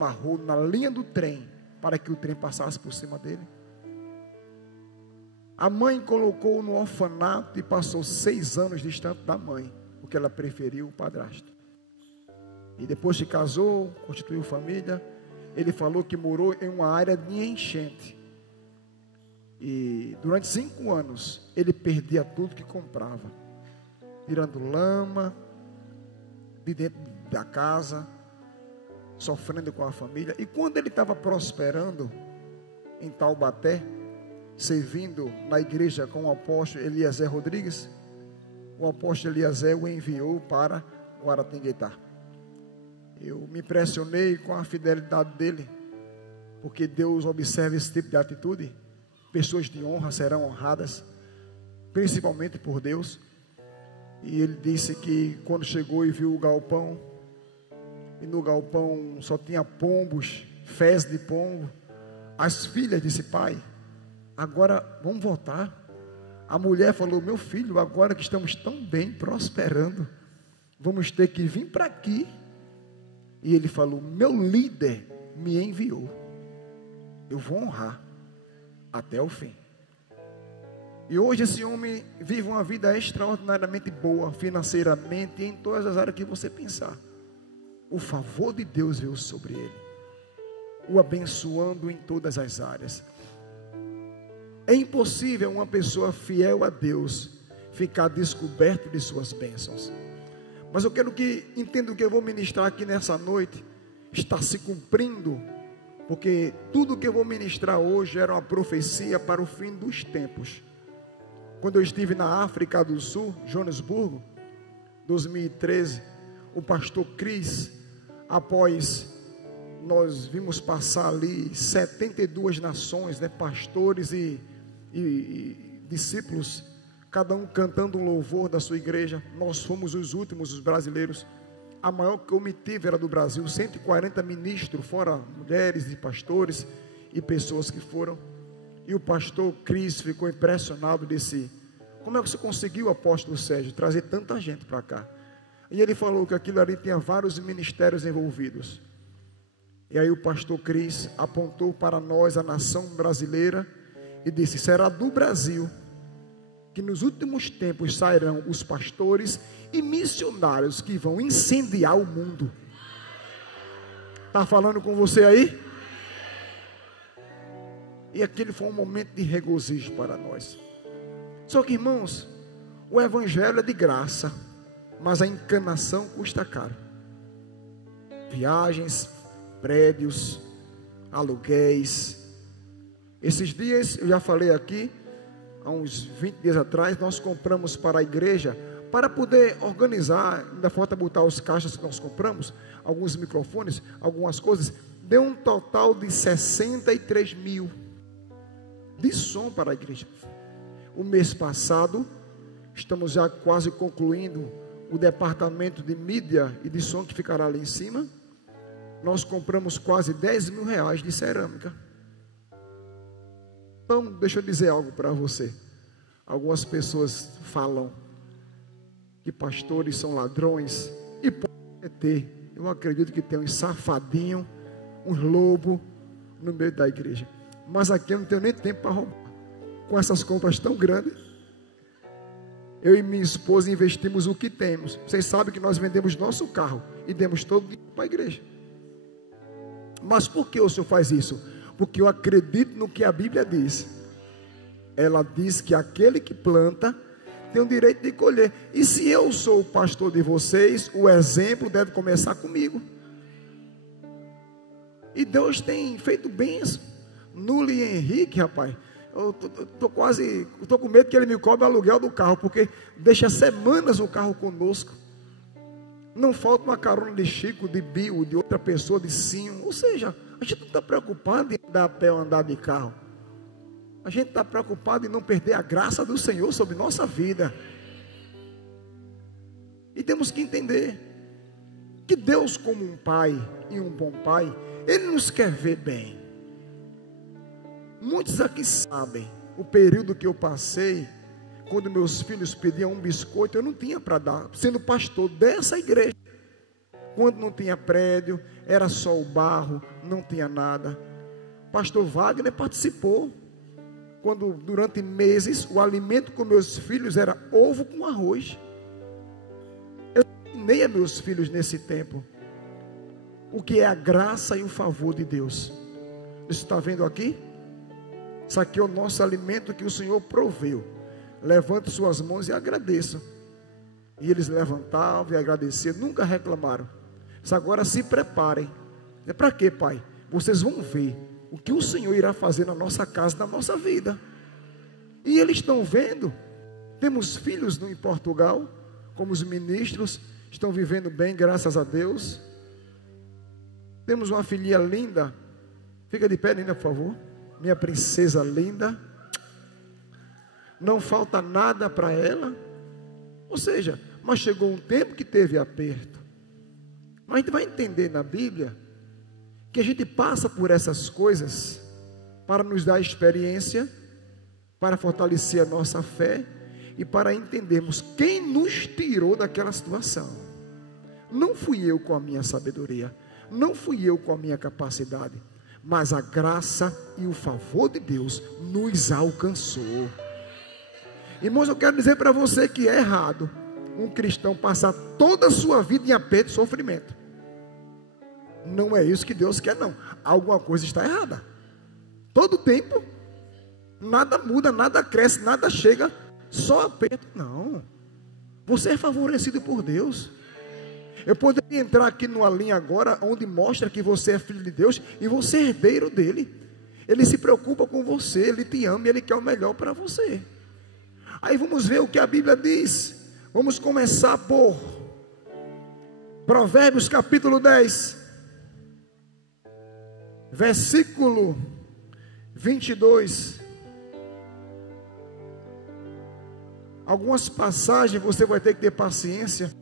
Amarrou na linha do trem para que o trem passasse por cima dele. A mãe colocou no orfanato e passou 6 anos distante da mãe, porque ela preferiu o padrasto. E depois se casou, constituiu família. Ele falou que morou em uma área de enchente. E durante 5 anos, ele perdia tudo que comprava, tirando lama de dentro da casa, sofrendo com a família. E quando ele estava prosperando em Taubaté, servindo na igreja com o apóstolo Eliezer Rodrigues, o apóstolo Eliezer o enviou para Guaratinguetá. Eu me impressionei com a fidelidade dele, porque Deus observa esse tipo de atitude. Pessoas de honra serão honradas, principalmente por Deus. E ele disse que quando chegou e viu o galpão, e no galpão só tinha pombos, fezes de pombo, as filhas disse: pai, agora vamos voltar. A mulher falou: meu filho, agora que estamos tão bem, prosperando, vamos ter que vir para aqui. E ele falou: meu líder me enviou, eu vou honrar até o fim. E hoje esse homem vive uma vida extraordinariamente boa, financeiramente, e em todas as áreas que você pensar. O favor de Deus veio sobre ele, o abençoando em todas as áreas. É impossível uma pessoa fiel a Deus ficar descoberto de suas bênçãos. Mas eu quero que entenda o que eu vou ministrar aqui nessa noite está se cumprindo, porque tudo que eu vou ministrar hoje era uma profecia para o fim dos tempos. Quando eu estive na África do Sul, Joanesburgo, 2013, o pastor Cris, após nós vimos passar ali 72 nações, pastores e discípulos, cada um cantando um louvor da sua igreja. Nós fomos os últimos, os brasileiros. A maior comitiva era do Brasil, 140 ministros, fora mulheres e pastores e pessoas que foram. E o pastor Cris ficou impressionado, disse: como é que você conseguiu, apóstolo Sérgio, trazer tanta gente para cá? E ele falou que aquilo ali tinha vários ministérios envolvidos. E aí o pastor Cris apontou para nós, a nação brasileira, e disse: será do Brasil que nos últimos tempos sairão os pastores e missionários que vão incendiar o mundo. Está falando com você aí? E aquele foi um momento de regozijo para nós. Só que, irmãos, o evangelho é de graça, mas a encanação custa caro. Viagens, prédios, aluguéis. Esses dias, eu já falei aqui, há uns 20 dias atrás, nós compramos para a igreja, para poder organizar, ainda falta botar os caixas que nós compramos, alguns microfones, algumas coisas, deu um total de 63 mil de som para a igreja. O mês passado, estamos já quase concluindo o departamento de mídia e de som que ficará ali em cima. Nós compramos quase 10 mil reais de cerâmica. Então, deixa eu dizer algo para você. Algumas pessoas falam que pastores são ladrões, e pode ter. Eu acredito que tem uns safadinhos, uns lobos no meio da igreja. Mas aqui eu não tenho nem tempo para roubar. Com essas compras tão grandes, eu e minha esposa investimos o que temos. Vocês sabem que nós vendemos nosso carro e demos todo o dinheiro para a igreja. Mas por que o senhor faz isso? Porque eu acredito no que a Bíblia diz. Ela diz que aquele que planta tem o direito de colher. E se eu sou o pastor de vocês, o exemplo deve começar comigo. E Deus tem feito bênção. Nuli e Henrique, rapaz, eu tô com medo que ele me cobre o aluguel do carro, porque deixa semanas o carro conosco. Não falta uma carona de Chico, de Bio, de outra pessoa, de Sinho. Ou seja, a gente não está preocupado em andar a pé ou andar de carro. A gente está preocupado em não perder a graça do Senhor sobre nossa vida. E temos que entender que Deus, como um pai e um bom pai, Ele nos quer ver bem. Muitos aqui sabem o período que eu passei quando meus filhos pediam um biscoito, eu não tinha para dar, sendo pastor dessa igreja. Quando não tinha prédio, era só o barro, não tinha nada. Pastor Wagner participou, quando durante meses o alimento com meus filhos era ovo com arroz. Eu ensinei a meus filhos nesse tempo o que é a graça e o favor de Deus. Você está vendo aqui? Isso aqui é o nosso alimento que o Senhor proveu. Levante suas mãos e agradeça. E eles levantavam e agradeciam, nunca reclamaram. Mas agora se preparem. É para quê, pai? Vocês vão ver o que o Senhor irá fazer na nossa casa, na nossa vida. E eles estão vendo. Temos filhos em Portugal, como os ministros, estão vivendo bem, graças a Deus. Temos uma filhinha linda. Fica de pé, linda, por favor. Minha princesa linda. Não falta nada para ela. Ou seja, mas chegou um tempo que teve aperto. Mas a gente vai entender na Bíblia que a gente passa por essas coisas para nos dar experiência, para fortalecer a nossa fé e para entendermos quem nos tirou daquela situação. Não fui eu com a minha sabedoria, não fui eu com a minha capacidade, mas a graça e o favor de Deus nos alcançou. Irmãos, eu quero dizer para você que é errado um cristão passar toda a sua vida em aperto e sofrimento. Não é isso que Deus quer, não. Alguma coisa está errada. Todo tempo, nada muda, nada cresce, nada chega, só aperto. Não. Você é favorecido por Deus. Eu poderia entrar aqui numa linha agora, onde mostra que você é filho de Deus e você é herdeiro dele. Ele se preocupa com você, ele te ama e ele quer o melhor para você. Aí vamos ver o que a Bíblia diz. Vamos começar por Provérbios capítulo 10, versículo 22. Algumas passagens você vai ter que ter paciência,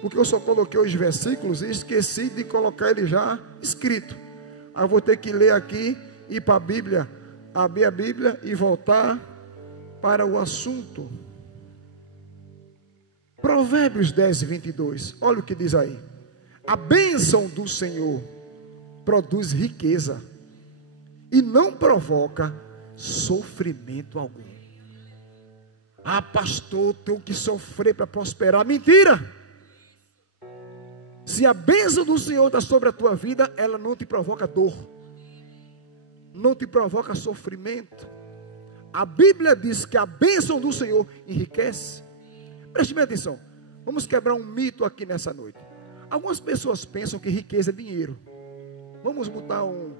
porque eu só coloquei os versículos e esqueci de colocar ele já escrito. Aí eu vou ter que ler aqui, ir para a Bíblia, abrir a Bíblia e voltar para o assunto. Provérbios 10, 22. Olha o que diz aí. A bênção do Senhor produz riqueza e não provoca sofrimento algum. Ah, pastor, tenho que sofrer para prosperar. Mentira! Se a bênção do Senhor está sobre a tua vida, ela não te provoca dor, não te provoca sofrimento. A Bíblia diz que a bênção do Senhor enriquece. Preste bem atenção. Vamos quebrar um mito aqui nessa noite. Algumas pessoas pensam que riqueza é dinheiro. Vamos botar um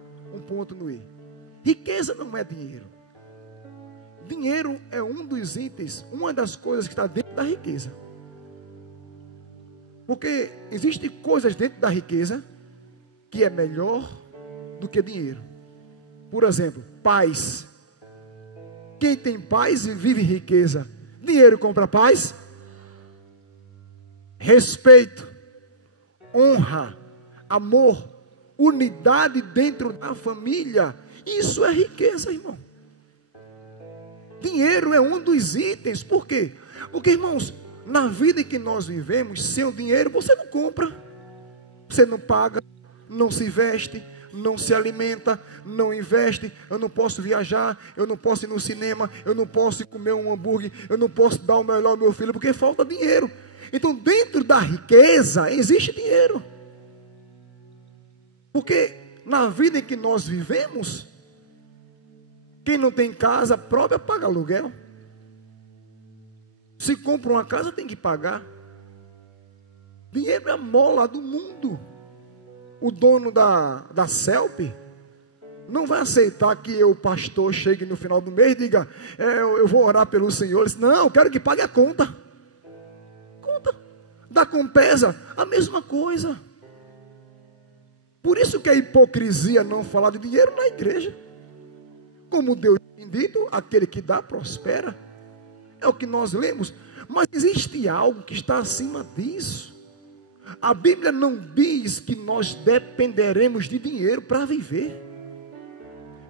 ponto no i. Riqueza não é dinheiro. Dinheiro é um dos itens, uma das coisas que está dentro da riqueza. Porque existem coisas dentro da riqueza que é melhor do que dinheiro. Por exemplo, paz. Quem tem paz e vive riqueza. Dinheiro compra paz? Respeito, honra, amor, unidade dentro da família. Isso é riqueza, irmão. Dinheiro é um dos itens. Por quê? Porque, irmãos, na vida em que nós vivemos, sem o dinheiro você não compra, você não paga, não se veste, não se alimenta, não investe. Eu não posso viajar, eu não posso ir no cinema, eu não posso ir comer um hambúrguer, eu não posso dar o melhor ao meu filho, porque falta dinheiro. Então dentro da riqueza existe dinheiro. Porque na vida em que nós vivemos, quem não tem casa própria paga aluguel. Se compra uma casa tem que pagar. Dinheiro é a mola do mundo. O dono da CELP não vai aceitar que o pastor chegue no final do mês e diga, eu vou orar pelo Senhor. Ele diz, não, eu quero que pague a conta. Conta. Da Compesa, a mesma coisa. Por isso que é hipocrisia não falar de dinheiro na igreja. Como Deus tem dito, aquele que dá prospera. É o que nós lemos. Mas existe algo que está acima disso. A Bíblia não diz que nós dependeremos de dinheiro para viver.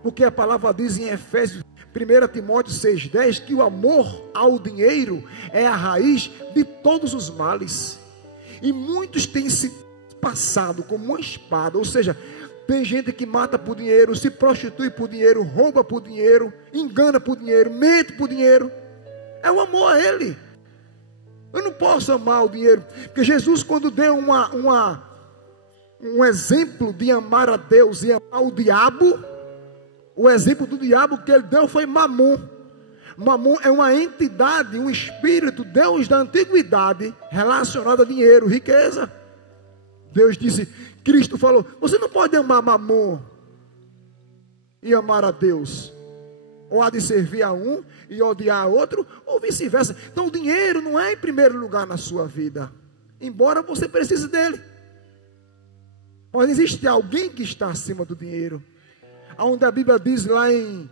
Porque a palavra diz em Efésios, 1 Timóteo 6,10, que o amor ao dinheiro é a raiz de todos os males. E muitos têm se passado como uma espada, ou seja, tem gente que mata por dinheiro, se prostitui por dinheiro, rouba por dinheiro, engana por dinheiro, mente por dinheiro. É o amor a ele. Eu não posso amar o dinheiro, porque Jesus, quando deu um exemplo de amar a Deus e amar o diabo, o exemplo do diabo que ele deu foi Mamon. Mamon é uma entidade, um espírito, Deus da antiguidade, relacionado a dinheiro, riqueza. Deus disse, Cristo falou, você não pode amar Mamon e amar a Deus. Ou há de servir a um e odiar a outro, ou vice-versa. Então o dinheiro não é em primeiro lugar na sua vida, embora você precise dele. Mas existe alguém que está acima do dinheiro. Onde a Bíblia diz lá em...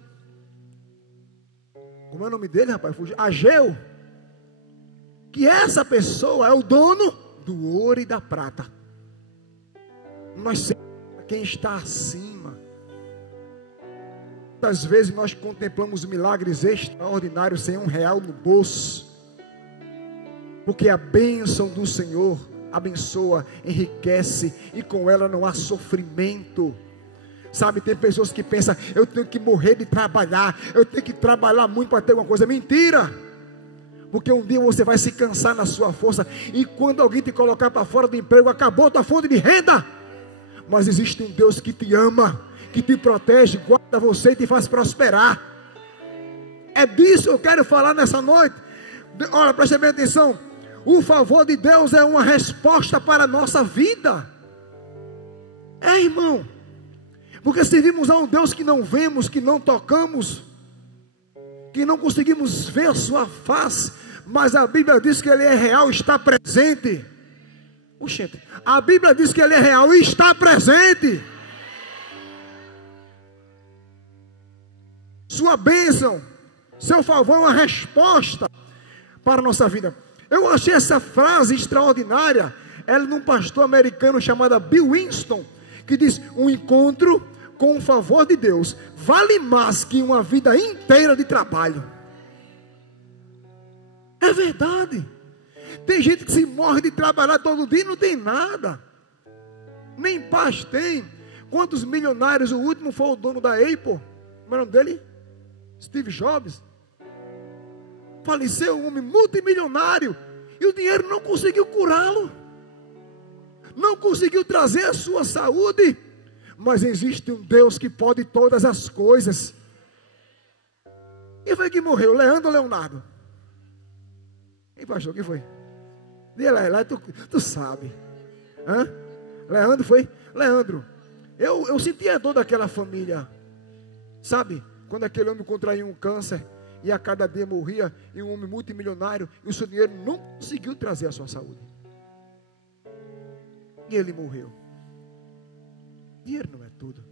Como é o nome dele, rapaz? Ageu. Que essa pessoa é o dono do ouro e da prata. Nós sabemos quem está acima. Muitas vezes nós contemplamos milagres extraordinários sem R$1 no bolso. Porque a bênção do Senhor abençoa, enriquece, e com ela não há sofrimento. Sabe, tem pessoas que pensam, eu tenho que morrer de trabalhar, eu tenho que trabalhar muito para ter alguma coisa. Mentira! Porque um dia você vai se cansar na sua força, e quando alguém te colocar para fora do emprego, acabou a tua fonte de renda. Mas existe um Deus que te ama, que te protege, guarda você e te faz prosperar. É disso que eu quero falar nessa noite. Olha, preste bem atenção. O favor de Deus é uma resposta para a nossa vida. É, irmão. Porque servimos a um Deus que não vemos, que não tocamos, que não conseguimos ver a sua face, mas a Bíblia diz que Ele é real, está presente. Oxente, a Bíblia diz que Ele é real e está presente. Sua bênção, seu favor é uma resposta para a nossa vida. Eu achei essa frase extraordinária, ela num pastor americano chamado Bill Winston, que diz, um encontro com o favor de Deus vale mais que uma vida inteira de trabalho. É verdade. Tem gente que se morre de trabalhar todo dia e não tem nada, nem paz tem. Quantos milionários? O último foi o dono da Apple, como é o nome dele? Steve Jobs. Faleceu, um homem multimilionário, e o dinheiro não conseguiu curá-lo, não conseguiu trazer a sua saúde. Mas existe um Deus que pode todas as coisas. Quem foi que morreu? Leandro ou Leonardo? Quem pastor? Quem foi? Diga lá, tu sabe. Hã? Leandro foi? Leandro. Eu senti a dor daquela família. Sabe? Quando aquele homem contraiu um câncer e a cada dia morria, e um homem multimilionário, e o seu dinheiro não conseguiu trazer a sua saúde. E ele morreu. Dinheiro não é tudo.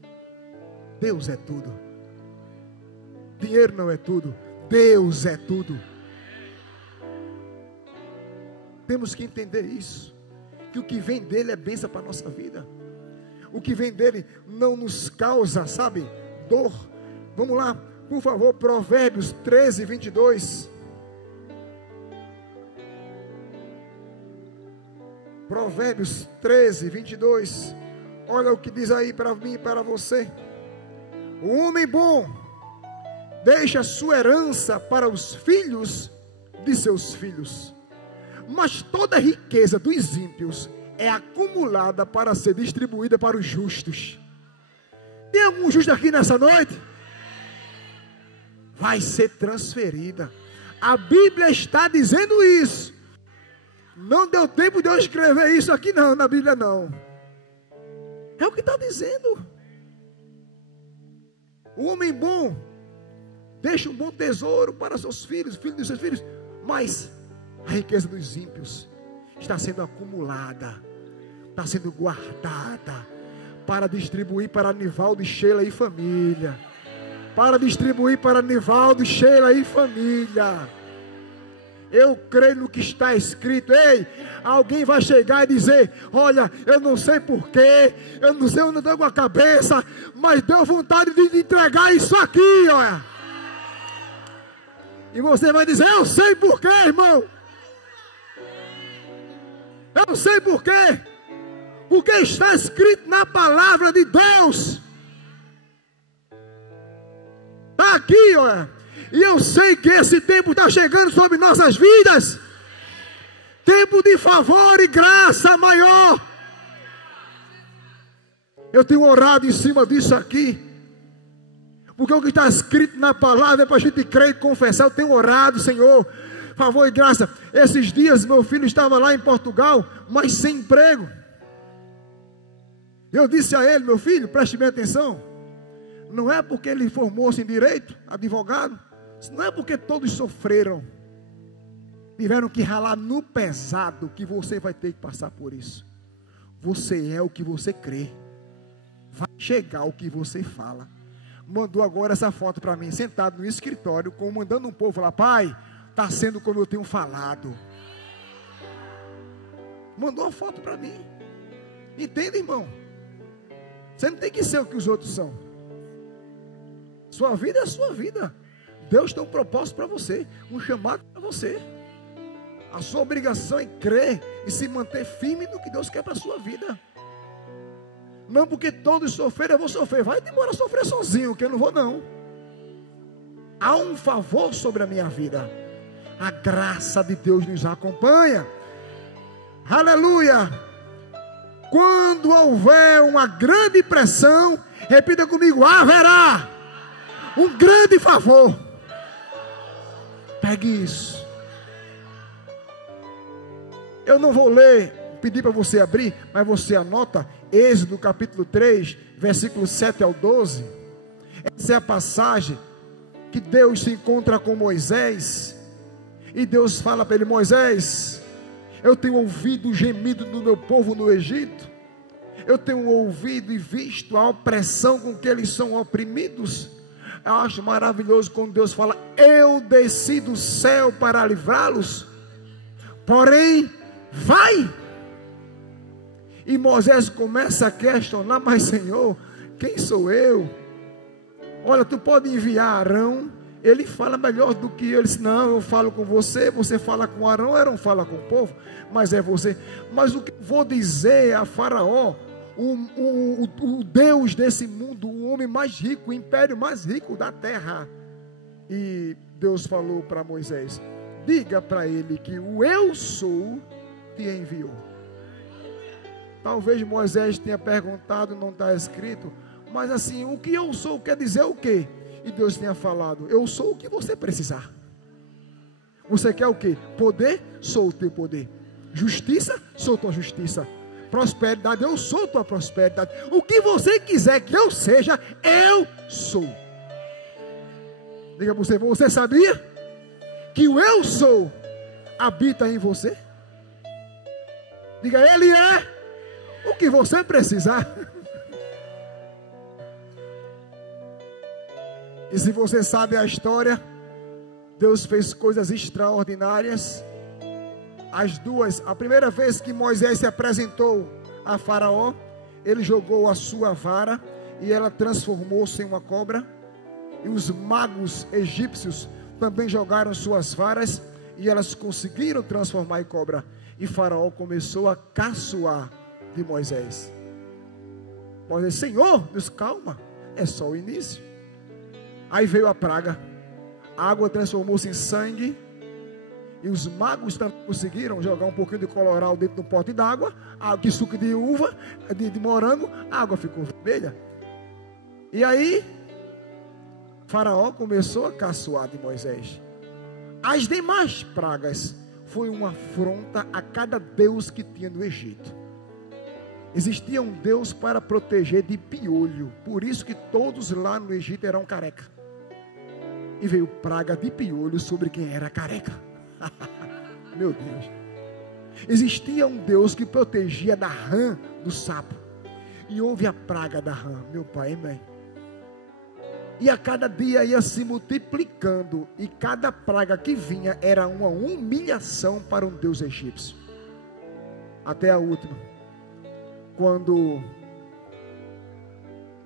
Deus é tudo. Dinheiro não é tudo. Deus é tudo. Temos que entender isso. Que o que vem dele é bênção para a nossa vida. O que vem dele não nos causa, sabe, dor. Vamos lá, por favor, Provérbios 13, 22. Provérbios 13, 22. Olha o que diz aí para mim e para você. O homem bom deixa sua herança para os filhos de seus filhos, mas toda a riqueza dos ímpios é acumulada para ser distribuída para os justos. Tem algum justo aqui nessa noite? Vai ser transferida. A Bíblia está dizendo isso. Não deu tempo de eu escrever isso aqui não, na Bíblia não. É o que está dizendo. O homem bom deixa um bom tesouro para seus filhos, filhos de seus filhos, mas a riqueza dos ímpios está sendo acumulada, está sendo guardada para distribuir para Nivaldo, Sheila e família. Para distribuir para Nivaldo, Sheila e família. Eu creio no que está escrito. Ei, alguém vai chegar e dizer: olha, eu não sei porquê, eu não sei onde eu estou com a cabeça, mas deu vontade de entregar isso aqui, olha. E você vai dizer: eu sei porquê, irmão. Eu sei porquê. Porque está escrito na palavra de Deus. Está aqui, olha. E eu sei que esse tempo está chegando sobre nossas vidas. Tempo de favor e graça maior. Eu tenho orado em cima disso aqui. Porque o que está escrito na palavra é para a gente crer e confessar. Eu tenho orado, Senhor, favor e graça. Esses dias meu filho estava lá em Portugal, mas sem emprego. Eu disse a ele: meu filho, preste bem atenção. Não é porque ele formou-se em direito, advogado. Não é porque todos sofreram, tiveram que ralar no pesado, que você vai ter que passar por isso. Você é o que você crê. Vai chegar o que você fala. Mandou agora essa foto para mim, sentado no escritório, mandando um povo falar: pai, está sendo como eu tenho falado. Mandou uma foto para mim. Entende, irmão? Você não tem que ser o que os outros são. Sua vida é a sua vida. Deus tem um propósito para você, um chamado para você. A sua obrigação é crer e se manter firme no que Deus quer para a sua vida. Não porque todos sofreram, eu vou sofrer. Vai embora sofrer sozinho, que eu não vou não. Há um favor sobre a minha vida. A graça de Deus nos acompanha. Aleluia. Quando houver uma grande pressão, repita comigo: haverá um grande favor. Pegue isso. Eu não vou ler, pedir para você abrir, mas você anota. Êxodo capítulo 3, versículo 7 ao 12. Essa é a passagem que Deus se encontra com Moisés. E Deus fala para ele: Moisés, eu tenho ouvido o gemido do meu povo no Egito. Eu tenho ouvido e visto a opressão com que eles são oprimidos. Eu acho maravilhoso quando Deus fala: eu desci do céu para livrá-los, porém, vai. E Moisés começa a questionar: mas Senhor, quem sou eu? Olha, tu pode enviar Arão, ele fala melhor do que eles. Não, eu falo com você, você fala com Arão, Arão fala com o povo, mas é você. Mas o que vou dizer a Faraó, o Deus desse mundo, o homem mais rico, o império mais rico da terra. E Deus falou para Moisés: diga para ele que o eu sou te enviou. Talvez Moisés tenha perguntado, não está escrito, mas assim, o que eu sou quer dizer o quê? E Deus tenha falado: eu sou o que você precisar. Você quer o quê? Poder? Sou o teu poder. Justiça? Sou tua justiça. Prosperidade? Eu sou tua prosperidade. O que você quiser que eu seja, eu sou. Diga para você: você sabia que o eu sou habita em você? Diga: ele é o que você precisar. E se você sabe a história, Deus fez coisas extraordinárias. A primeira vez que Moisés se apresentou a Faraó, ele jogou a sua vara e ela transformou-se em uma cobra. E os magos egípcios também jogaram suas varas e elas conseguiram transformar em cobra. E Faraó começou a caçoar de Moisés. Moisés: Senhor, Deus, calma, é só o início. Aí veio a praga, a água transformou-se em sangue. E os magos também conseguiram jogar um pouquinho de coloral dentro do pote d'água, de suco de uva, de morango, a água ficou vermelha. E aí Faraó começou a caçoar de Moisés. As demais pragas foi uma afronta a cada deus que tinha no Egito. Existia um Deus para proteger de piolho, por isso que todos lá no Egito eram careca. E veio praga de piolho sobre quem era careca. Meu Deus. Existia um Deus que protegia da rã do sapo. E houve a praga da rã. Meu pai, mãe. E a cada dia ia se multiplicando, e cada praga que vinha era uma humilhação para um deus egípcio. Até a última, quando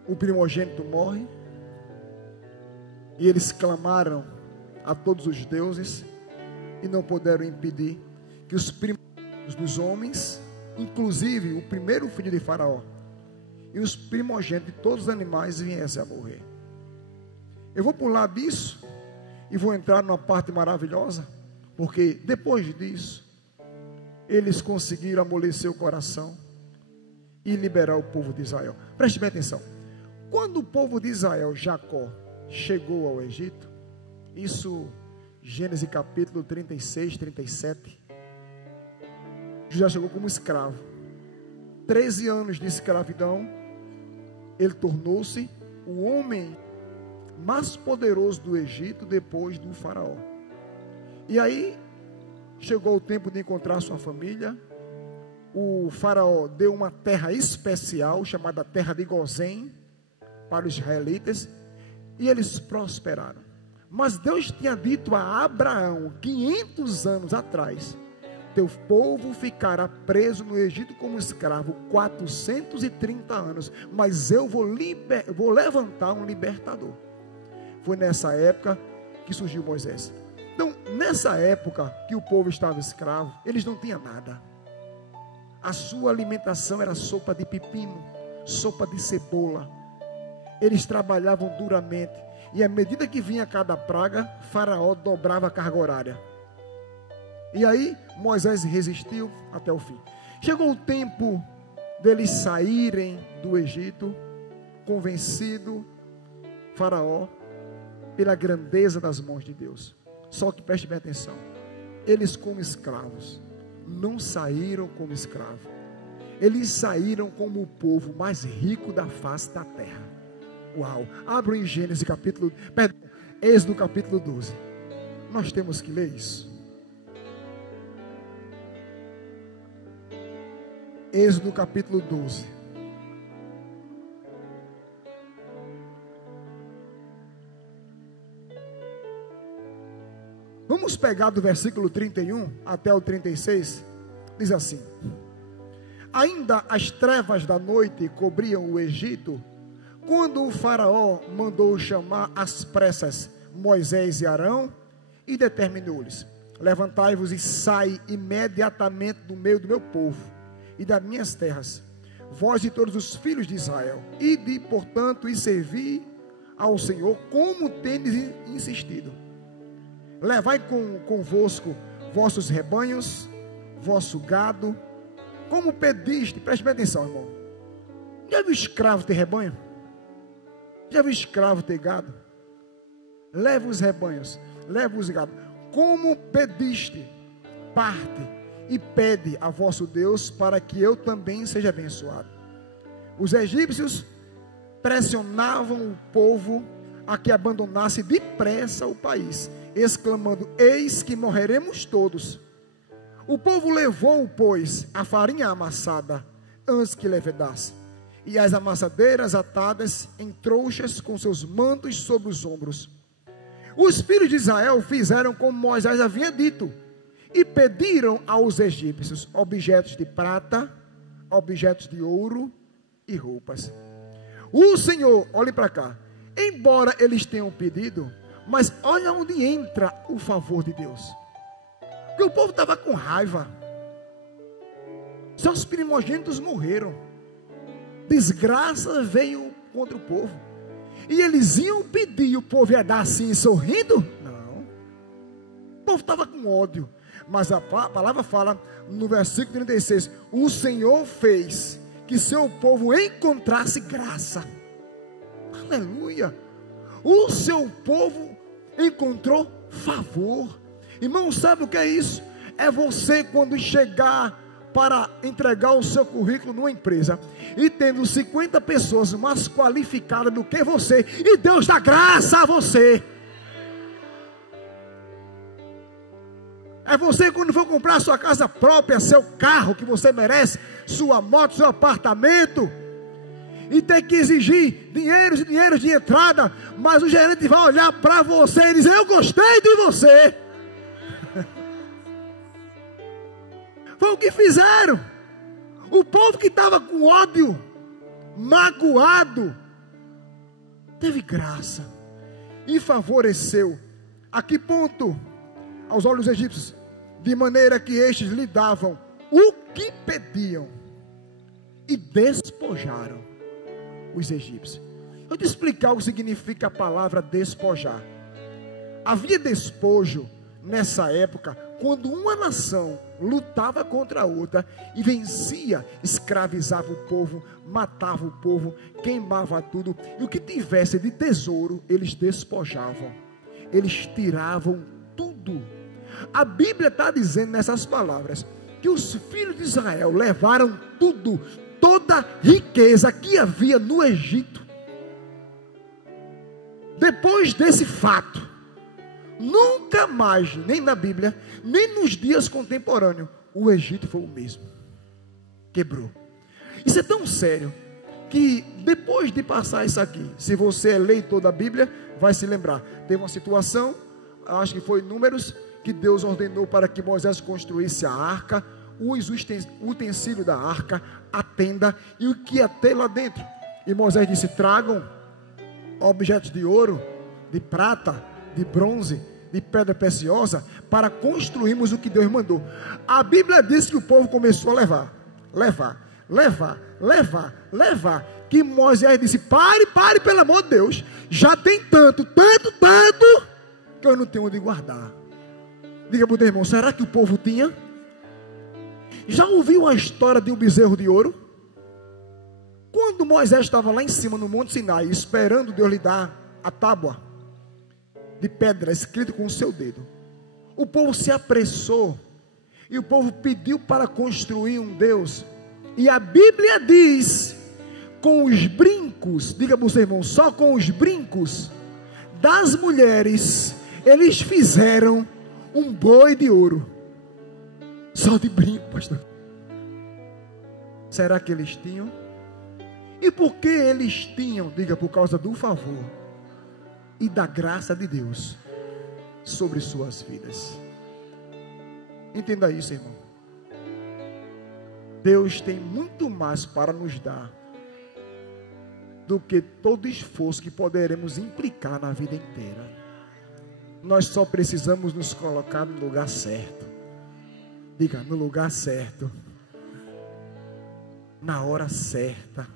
o primogênito morre, e eles clamaram a todos os deuses, e não puderam impedir que os primogênitos dos homens, inclusive o primeiro filho de Faraó, e os primogênitos de todos os animais viessem a morrer. Eu vou pular disso e vou entrar numa parte maravilhosa, porque depois disso, eles conseguiram amolecer o coração e liberar o povo de Israel. Preste bem atenção. Quando o povo de Israel, Jacó, chegou ao Egito, isso, Gênesis capítulo 36, 37, José chegou como escravo. 13 anos de escravidão, ele tornou-se o homem mais poderoso do Egito depois do faraó. E aí chegou o tempo de encontrar sua família. O faraó deu uma terra especial chamada terra de Gozém para os israelitas, e eles prosperaram. Mas Deus tinha dito a Abraão 500 anos atrás: teu povo ficará preso no Egito como escravo 430 anos, mas eu vou levantar um libertador. Foi nessa época que surgiu Moisés. Então, nessa época que o povo estava escravo, eles não tinham nada. A sua alimentação era sopa de pepino, sopa de cebola. Eles trabalhavam duramente, e à medida que vinha cada praga, Faraó dobrava a carga horária. E aí Moisés resistiu até o fim. Chegou o tempo deles saírem do Egito, convencido Faraó pela grandeza das mãos de Deus. Só que preste bem atenção, eles como escravos não saíram como escravos, eles saíram como o povo mais rico da face da terra. Uau! Abra em Êxodo capítulo 12. Nós temos que ler isso. Êxodo capítulo 12. Vamos pegar do versículo 31 até o 36. Diz assim: ainda as trevas da noite cobriam o Egito, quando o faraó mandou chamar às pressas Moisés e Arão, e determinou-lhes: levantai-vos e sai imediatamente do meio do meu povo e das minhas terras, vós e todos os filhos de Israel, ide, portanto, e servi ao Senhor, como tendes insistido. Levai convosco vossos rebanhos, vosso gado, como pediste. Preste bem atenção, irmão. Já viu escravo ter rebanho? Já viu escravo ter gado? Leva os rebanhos, leva os gado, como pediste. Parte e pede a vosso Deus, para que eu também seja abençoado. Os egípcios pressionavam o povo a que abandonasse depressa o país, exclamando: eis que morreremos todos. O povo levou, pois, a farinha amassada antes que levedasse, e as amassadeiras atadas em trouxas com seus mantos sobre os ombros. Os filhos de Israel fizeram como Moisés havia dito, e pediram aos egípcios objetos de prata, objetos de ouro e roupas. O Senhor, olhe para cá, embora eles tenham pedido, mas olha onde entra o favor de Deus. Porque o povo estava com raiva. Seus primogênitos morreram. Desgraça veio contra o povo. E eles iam pedir, e o povo ia dar assim, sorrindo? Não. O povo estava com ódio. Mas a palavra fala no versículo 36: o Senhor fez que seu povo encontrasse graça. Aleluia. O seu povo encontrou favor. Irmão, sabe o que é isso? É você, quando chegar para entregar o seu currículo numa empresa, e tendo 50 pessoas mais qualificadas do que você, e Deus dá graça a você. É você, quando for comprar sua casa própria, seu carro que você merece, sua moto, seu apartamento, e ter que exigir dinheiros e dinheiros de entrada, mas o gerente vai olhar para você e dizer: eu gostei de você. Foi o que fizeram. O povo que estava com ódio, magoado, teve graça e favoreceu. A que ponto? Aos olhos egípcios, de maneira que estes lhe davam o que pediam e despojaram os egípcios. Eu vou te explicar o que significa a palavra despojar. Havia despojo nessa época quando uma nação lutava contra a outra e vencia, escravizava o povo, matava o povo, queimava tudo, e o que tivesse de tesouro eles despojavam, eles tiravam tudo. A Bíblia está dizendo nessas palavras que os filhos de Israel levaram tudo, toda a riqueza que havia no Egito. Depois desse fato, nunca mais, nem na Bíblia, nem nos dias contemporâneos, o Egito foi o mesmo. Quebrou. Isso é tão sério que depois de passar isso aqui, se você é leitor da Bíblia, vai se lembrar. Teve uma situação, acho que foi em Números, que Deus ordenou para que Moisés construísse a arca, os utensílios da arca, a tenda e o que ia ter lá dentro. E Moisés disse: tragam objetos de ouro, de prata, de bronze, de pedra preciosa, para construirmos o que Deus mandou. A Bíblia diz que o povo começou a levar, que Moisés disse: pare, pelo amor de Deus, já tem tanto, que eu não tenho onde guardar. Diga para o teu irmão: será que o povo tinha? Já ouviu a história de um bezerro de ouro? Quando Moisés estava lá em cima no Monte Sinai, esperando Deus lhe dar a tábua de pedra escrito com o seu dedo, o povo se apressou e o povo pediu para construir um Deus, e a Bíblia diz, com os brincos, diga para o seu irmão, só com os brincos das mulheres, eles fizeram um boi de ouro, só de brinco, pastor. Será que eles tinham? E por que eles tinham? Diga: por causa do favor e da graça de Deus sobre suas vidas. Entenda isso, irmão. Deus tem muito mais para nos dar do que todo esforço que poderemos implicar na vida inteira. Nós só precisamos nos colocar no lugar certo. Diga: no lugar certo, na hora certa.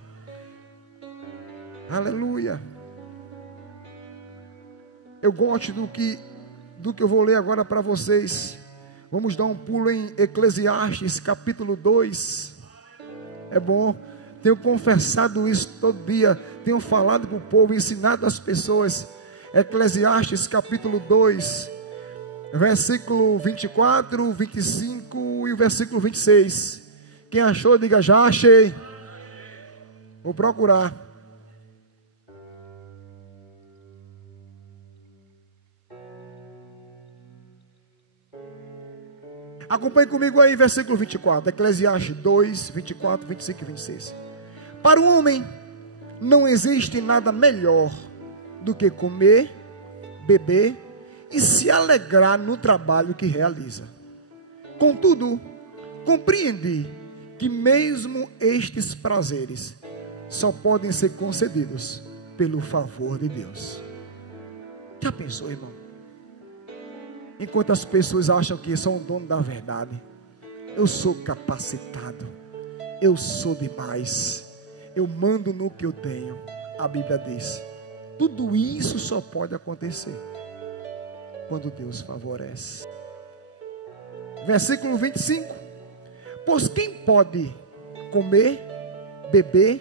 Aleluia. Eu gosto do que eu vou ler agora para vocês. Vamos dar um pulo em Eclesiastes capítulo 2. É bom. Tenho confessado isso todo dia. Tenho falado para o povo, ensinado as pessoas. Eclesiastes capítulo 2, versículo 24, 25 e o versículo 26. Quem achou, diga: já achei. Vou procurar. Acompanhe comigo aí, versículo 24, Eclesiastes 2, 24, 25 e 26. Para o homem não existe nada melhor do que comer, beber e se alegrar no trabalho que realiza. Contudo, compreendi que mesmo estes prazeres só podem ser concedidos pelo favor de Deus. Já pensou, irmão? Enquanto as pessoas acham que são o dono da verdade, eu sou capacitado, eu sou demais, eu mando no que eu tenho. A Bíblia diz: tudo isso só pode acontecer quando Deus favorece. Versículo 25: pois quem pode comer, beber,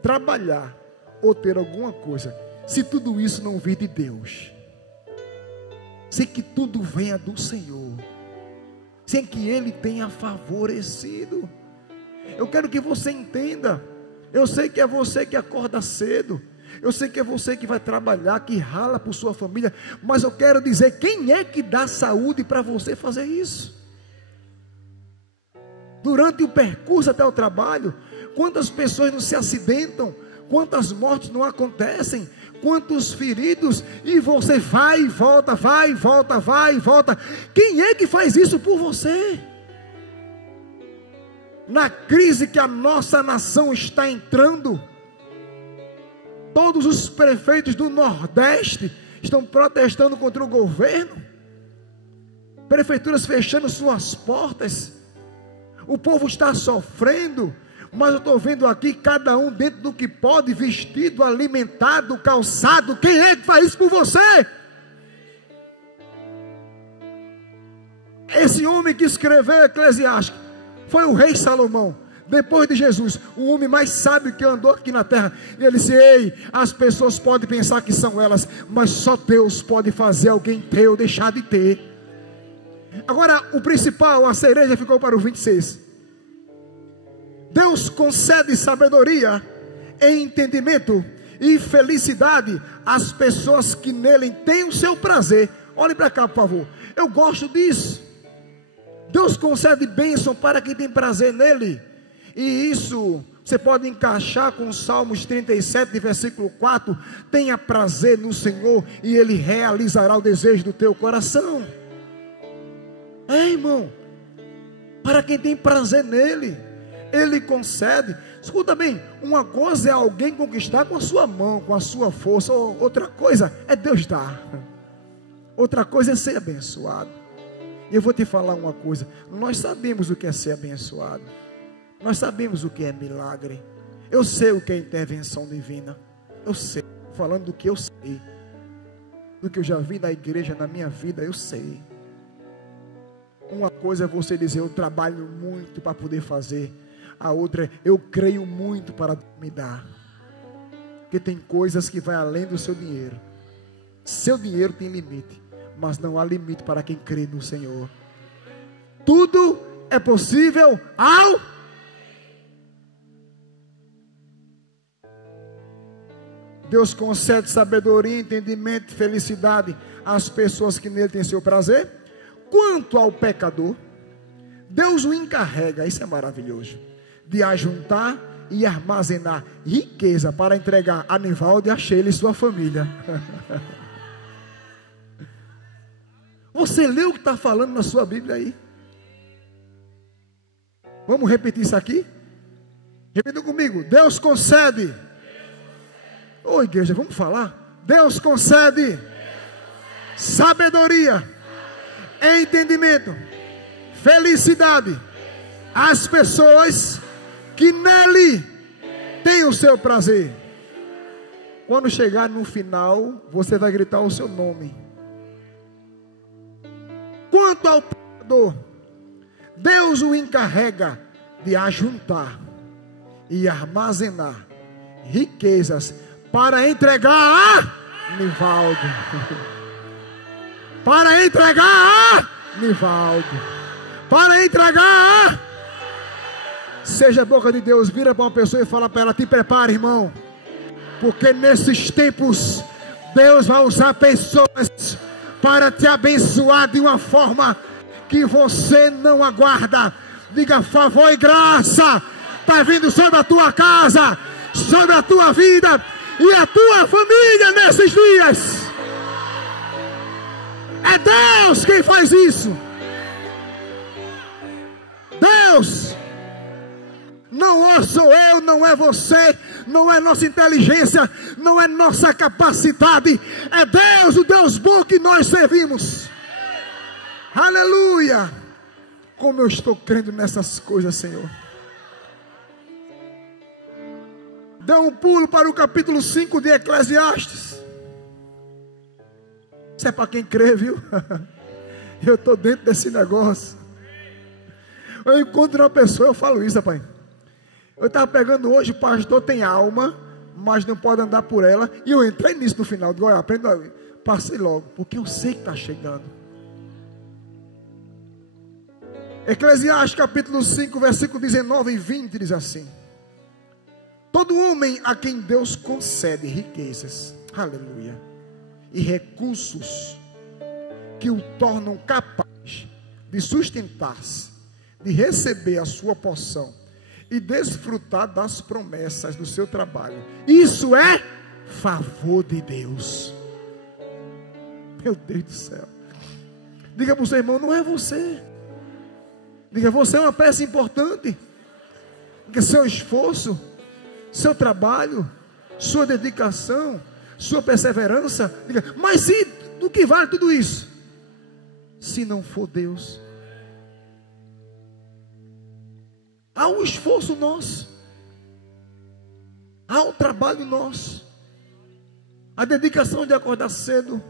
trabalhar ou ter alguma coisa, se tudo isso não vir de Deus? Sem que tudo venha do Senhor, sem que Ele tenha favorecido. Eu quero que você entenda. Eu sei que é você que acorda cedo, eu sei que é você que vai trabalhar, que rala por sua família, mas eu quero dizer: quem é que dá saúde para você fazer isso? Durante o percurso até o trabalho, quantas pessoas não se acidentam? Quantas mortes não acontecem? Quantos feridos? E você vai e volta, vai e volta, vai e volta. Quem é que faz isso por você? Na crise que a nossa nação está entrando, todos os prefeitos do Nordeste estão protestando contra o governo, prefeituras fechando suas portas, o povo está sofrendo, mas eu estou vendo aqui cada um dentro do que pode, vestido, alimentado, calçado. Quem é que faz isso por você? Esse homem que escreveu Eclesiastes foi o rei Salomão, depois de Jesus, o homem mais sábio que andou aqui na terra. E ele disse: ei, as pessoas podem pensar que são elas, mas só Deus pode fazer alguém ter ou deixar de ter. Agora, o principal, a cereja ficou para o 26. Deus concede sabedoria, entendimento e felicidade às pessoas que nele têm o seu prazer. Olhe para cá, por favor. Eu gosto disso. Deus concede bênção para quem tem prazer nele. E isso você pode encaixar com Salmos 37, versículo 4. Tenha prazer no Senhor e Ele realizará o desejo do teu coração. É, irmão, para quem tem prazer nele, Ele concede. Escuta bem, uma coisa é alguém conquistar com a sua mão, com a sua força. Outra coisa é Deus dar. Outra coisa é ser abençoado. E eu vou te falar uma coisa: nós sabemos o que é ser abençoado, nós sabemos o que é milagre. Eu sei o que é intervenção divina. Eu sei, falando do que eu sei, do que eu já vi na igreja, na minha vida, eu sei. Uma coisa é você dizer: eu trabalho muito para poder fazer. A outra é: eu creio muito para me dar. Porque tem coisas que vai além do seu dinheiro. Seu dinheiro tem limite, mas não há limite para quem crê no Senhor. Tudo é possível ao... Deus concede sabedoria, entendimento e felicidade às pessoas que nele têm seu prazer. Quanto ao pecador, Deus o encarrega, isso é maravilhoso, de ajuntar e armazenar riqueza para entregar a Nivaldo e a Sheila e sua família. Você leu o que está falando na sua Bíblia aí? Vamos repetir isso aqui? Repita comigo. Deus concede. Ô igreja, vamos falar. Deus concede sabedoria, entendimento, felicidade às pessoas que nele têm o seu prazer. Quando chegar no final, você vai gritar o seu nome. Quanto ao pecador, Deus o encarrega de ajuntar e armazenar riquezas para entregar a Nivaldo. Para entregar a Nivaldo. Para entregar a... Seja a boca de Deus, vira para uma pessoa e fala para ela: te prepare, irmão, porque nesses tempos Deus vai usar pessoas para te abençoar de uma forma que você não aguarda. Diga: favor e graça está vindo sobre a tua casa, sobre a tua vida e a tua família nesses dias. É Deus quem faz isso. Deus. Não sou eu, não é você, não é nossa inteligência, não é nossa capacidade. É Deus, o Deus bom que nós servimos. Aleluia. Como eu estou crendo nessas coisas, Senhor. Dê um pulo para o capítulo 5 de Eclesiastes. Isso é para quem crê, viu? Eu estou dentro desse negócio. Eu encontro uma pessoa, eu falo isso, rapaz. Eu estava pegando hoje: o pastor tem alma, mas não pode andar por ela. E eu entrei nisso no final. Digo: olha, aprenda, passei logo, porque eu sei que está chegando. Eclesiastes capítulo 5, versículo 19 e 20 diz assim: todo homem a quem Deus concede riquezas, aleluia, e recursos que o tornam capaz de sustentar-se, de receber a sua porção e desfrutar das promessas do seu trabalho. Isso é favor de Deus. Meu Deus do céu. Diga para o seu irmão, não é você. Diga, você é uma peça importante. Porque seu esforço, seu trabalho, sua dedicação, sua perseverança. Diga, mas se, do que vale tudo isso? Se não for Deus. Há um esforço nosso. Há um trabalho nosso. A dedicação de acordar cedo.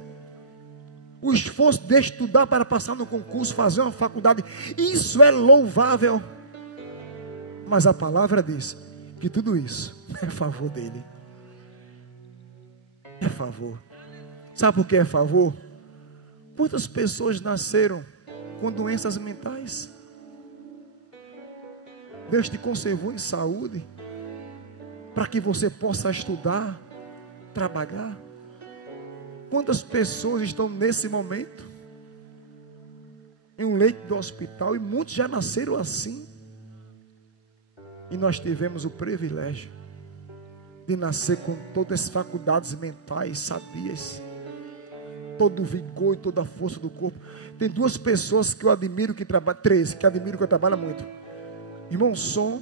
O esforço de estudar para passar no concurso, fazer uma faculdade. Isso é louvável. Mas a palavra diz que tudo isso é favor dele. É favor. Sabe por que é favor? Quantas pessoas nasceram com doenças mentais? Deus te conservou em saúde para que você possa estudar, trabalhar. Quantas pessoas estão nesse momento em um leito do hospital, e muitos já nasceram assim. E nós tivemos o privilégio de nascer com todas as faculdades mentais sadias, todo o vigor e toda a força do corpo. Tem duas pessoas que eu admiro que trabalham, três que admiro que trabalham muito: irmão Som,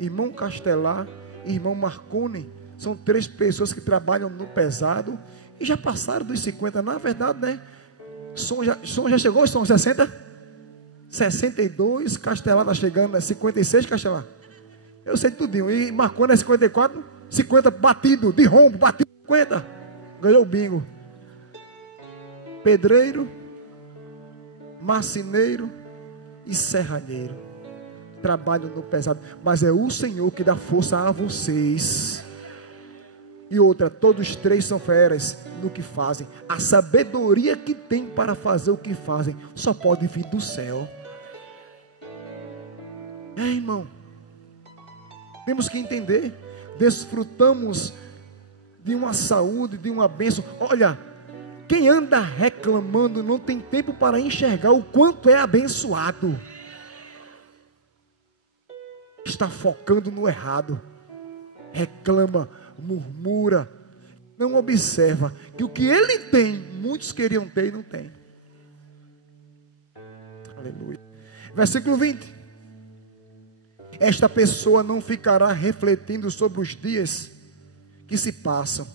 irmão Castelar e irmão Marconi. São três pessoas que trabalham no pesado e já passaram dos 50, na verdade, né? Som já chegou, Som 60? 62, Castelar está chegando, né? 56, Castelar. Eu sei tudinho. E Marconi é 54, 50 batido, de rombo, batido 50. Ganhou o bingo. Pedreiro, marceneiro e serralheiro. Trabalham no pesado. Mas é o Senhor que dá força a vocês. E outra, todos três são feras no que fazem. A sabedoria que tem para fazer o que fazem só pode vir do céu. Irmão, temos que entender. Desfrutamos de uma saúde, de uma bênção. Olha, quem anda reclamando não tem tempo para enxergar o quanto é abençoado. Está focando no errado. Reclama, murmura, não observa que o que ele tem, muitos queriam ter e não tem. Aleluia. Versículo 20. Esta pessoa não ficará refletindo sobre os dias que se passam,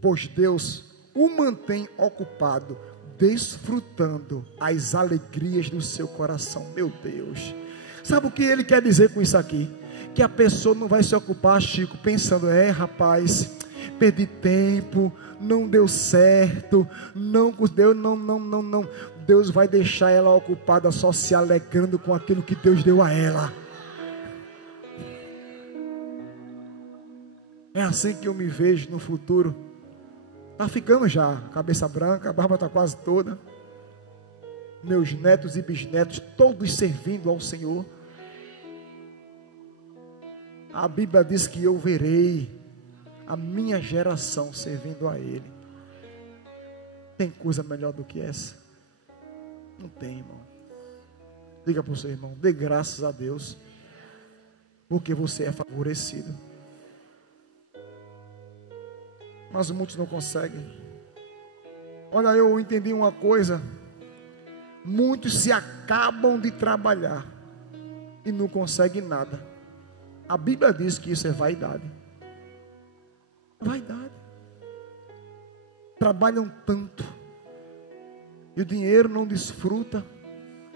pois Deus o mantém ocupado, desfrutando as alegrias do seu coração. Meu Deus, sabe o que ele quer dizer com isso aqui? Que a pessoa não vai se ocupar, Chico, pensando, rapaz, perdi tempo, não deu certo, não. Deus vai deixar ela ocupada só se alegrando com aquilo que Deus deu a ela. É assim que eu me vejo no futuro. Está ficando já, cabeça branca, a barba está quase toda. Meus netos e bisnetos, todos servindo ao Senhor. A Bíblia diz que eu verei a minha geração servindo a Ele. Tem coisa melhor do que essa? Não tem, irmão. Diga para o seu irmão, dê graças a Deus, porque você é favorecido. Mas muitos não conseguem. Olha, eu entendi uma coisa. Muitos se acabam de trabalhar e não conseguem nada. A Bíblia diz que isso é vaidade. Vaidade. Trabalham tanto e o dinheiro não desfruta,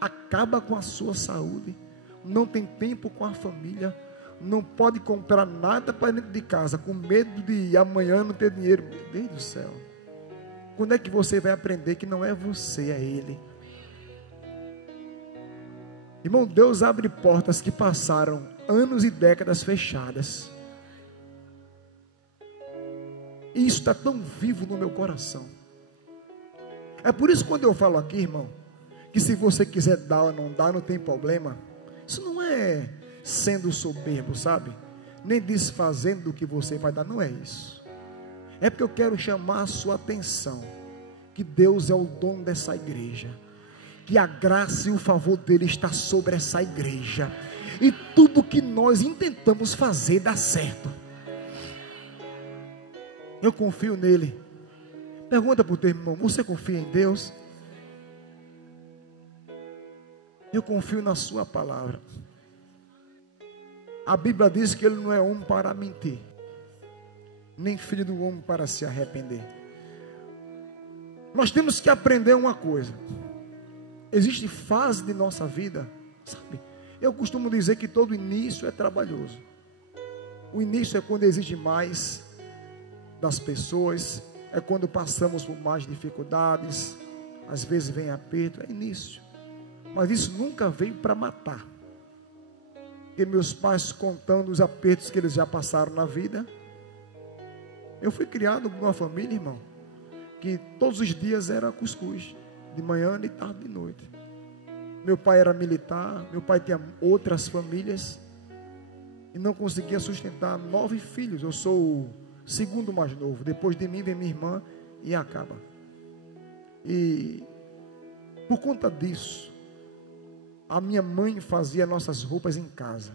acaba com a sua saúde, não tem tempo com a família, não pode comprar nada para dentro de casa, com medo de amanhã não ter dinheiro. Meu Deus do céu. Quando é que você vai aprender que não é você, é Ele? Irmão, Deus abre portas que passaram anos e décadas fechadas. E isso está tão vivo no meu coração. É por isso que quando eu falo aqui, irmão, que se você quiser dar ou não dar, não tem problema. Isso não é sendo soberbo, sabe? Nem desfazendo do que você vai dar, não é isso. É porque eu quero chamar a sua atenção que Deus é o dono dessa igreja, que a graça e o favor dele está sobre essa igreja, E tudo que nós intentamos fazer dá certo. Eu confio nele. Pergunta para o teu irmão: você confia em Deus? Eu confio na sua palavra. A Bíblia diz que ele não é homem para mentir, nem filho do homem para se arrepender. Nós temos que aprender uma coisa. Existe fase de nossa vida, sabe? Eu costumo dizer que todo início é trabalhoso. O início é quando exige mais das pessoas, é quando passamos por mais dificuldades, às vezes vem aperto, é início. Mas isso nunca veio para matar. Porque meus pais contando os apertos que eles já passaram na vida. Eu fui criado numa família, irmão, que todos os dias era cuscuz, de manhã, de tarde, de noite. Meu pai era militar, meu pai tinha outras famílias e não conseguia sustentar 9 filhos. Eu sou o segundo mais novo. Depois de mim vem minha irmã e acaba. E por conta disso, a minha mãe fazia nossas roupas em casa.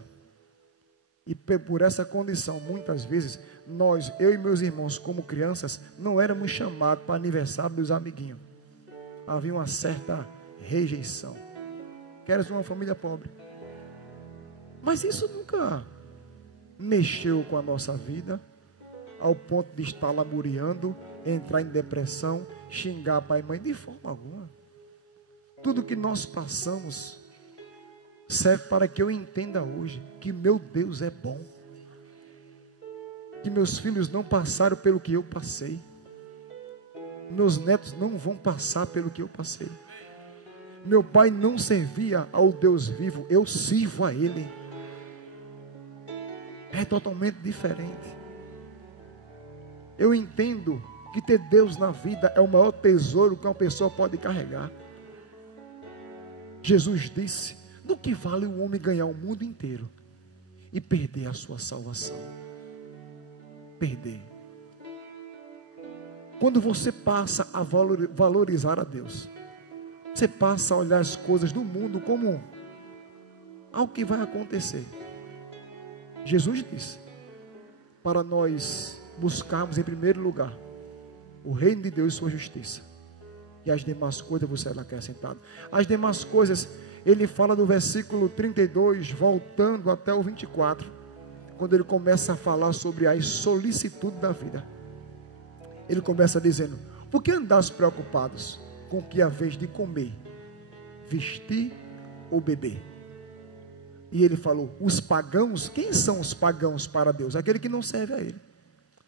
E por essa condição, muitas vezes, eu e meus irmãos, como crianças, não éramos chamados para aniversário dos amiguinhos. Havia uma certa rejeição. Queres uma família pobre. Mas isso nunca mexeu com a nossa vida, ao ponto de estar lamuriando, entrar em depressão, xingar pai e mãe, de forma alguma. Tudo que nós passamos serve para que eu entenda hoje que meu Deus é bom, que meus filhos não passaram pelo que eu passei, meus netos não vão passar pelo que eu passei. Meu pai não servia ao Deus vivo, eu sirvo a Ele. É totalmente diferente. Eu entendo que ter Deus na vida é o maior tesouro que uma pessoa pode carregar. Jesus disse: do que vale o homem ganhar o mundo inteiro e perder a sua salvação? Perder. Quando você passa a valorizar a Deus, você passa a olhar as coisas do mundo como algo que vai acontecer. Jesus disse para nós buscarmos em primeiro lugar o reino de Deus e sua justiça, e as demais coisas você serão acrescentadas. As demais coisas, ele fala do versículo 32, voltando até o 24, quando ele começa a falar sobre as solicitudes da vida. Ele começa dizendo: por que andares preocupados com o que haveis de comer, vestir ou beber? E ele falou: os pagãos, quem são os pagãos para Deus? Aquele que não serve a Ele.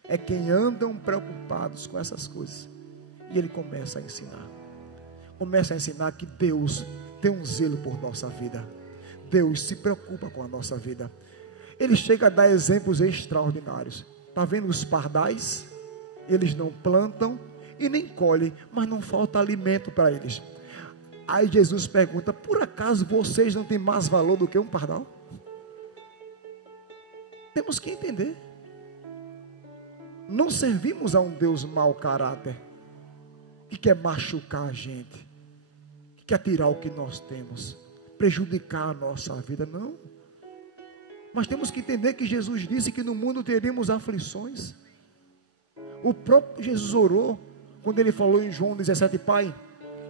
É quem andam preocupados com essas coisas. E ele começa a ensinar. Começa a ensinar que Deus tem um zelo por nossa vida. Deus se preocupa com a nossa vida. Ele chega a dar exemplos extraordinários. Está vendo os pardais? Eles não plantam e nem colhem, mas não falta alimento para eles. Aí Jesus pergunta: por acaso vocês não têm mais valor do que um pardal? Temos que entender. Não servimos a um Deus mau caráter, que quer machucar a gente, que quer tirar o que nós temos, prejudicar a nossa vida. Não. Mas temos que entender que Jesus disse que no mundo teríamos aflições. O próprio Jesus orou, quando ele falou em João 17: Pai,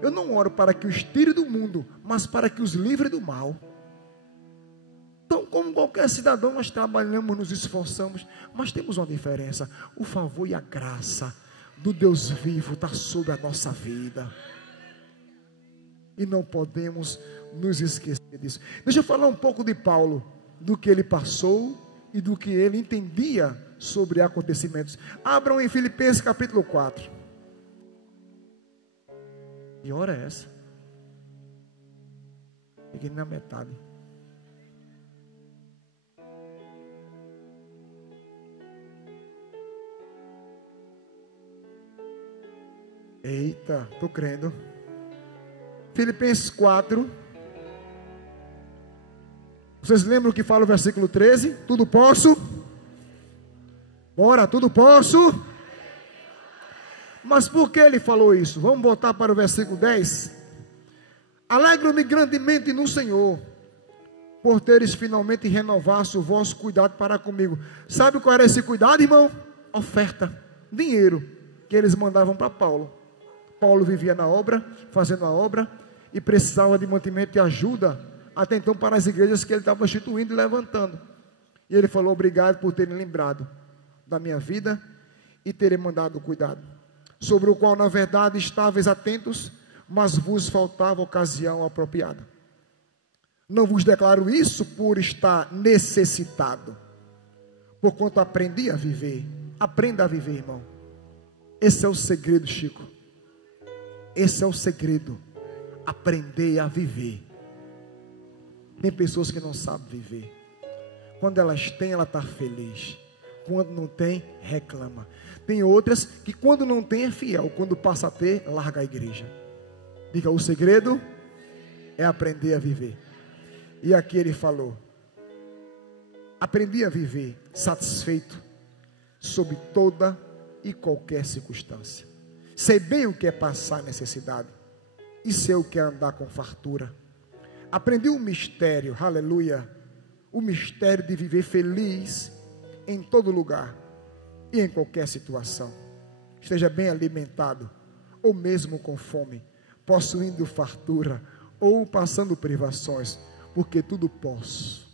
eu não oro para que os tire do mundo, mas para que os livre do mal. Então, como qualquer cidadão, nós trabalhamos, nos esforçamos, mas temos uma diferença: o favor e a graça do Deus vivo está sobre a nossa vida, e não podemos nos esquecer disso. Deixa eu falar um pouco de Paulo, do que ele passou e do que ele entendia sobre acontecimentos. Abram em Filipenses capítulo 4. Que hora é essa? Cheguei na metade. Eita, estou crendo. Filipenses 4. Vocês lembram o que fala o versículo 13? Tudo posso? Bora, tudo posso? Mas por que ele falou isso? Vamos voltar para o versículo 10. Alegro-me grandemente no Senhor, por teres finalmente renovado o vosso cuidado para comigo. Sabe qual era esse cuidado, irmão? Oferta, dinheiro, que eles mandavam para Paulo. Paulo vivia na obra, fazendo a obra, e precisava de mantimento e ajuda, até então para as igrejas que ele estava instituindo e levantando. E ele falou: obrigado por terem lembrado da minha vida e terem mandado cuidado, sobre o qual na verdade estáveis atentos, mas vos faltava ocasião apropriada. Não vos declaro isso por estar necessitado, porquanto aprendi a viver. Aprenda a viver, irmão. Esse é o segredo, Chico. Esse é o segredo. Aprender a viver. Tem pessoas que não sabem viver. Quando elas têm, ela está feliz. Quando não tem, reclama. Tem outras que quando não tem é fiel. Quando passa a ter, larga a igreja. Diga: o segredo é aprender a viver. E aqui ele falou: aprendi a viver satisfeito sob toda e qualquer circunstância. Sei bem o que é passar necessidade, e sei o que é andar com fartura. Aprendi o mistério, aleluia, o mistério de viver feliz em todo lugar e em qualquer situação. Esteja bem alimentado, ou mesmo com fome, possuindo fartura, ou passando privações, porque tudo posso.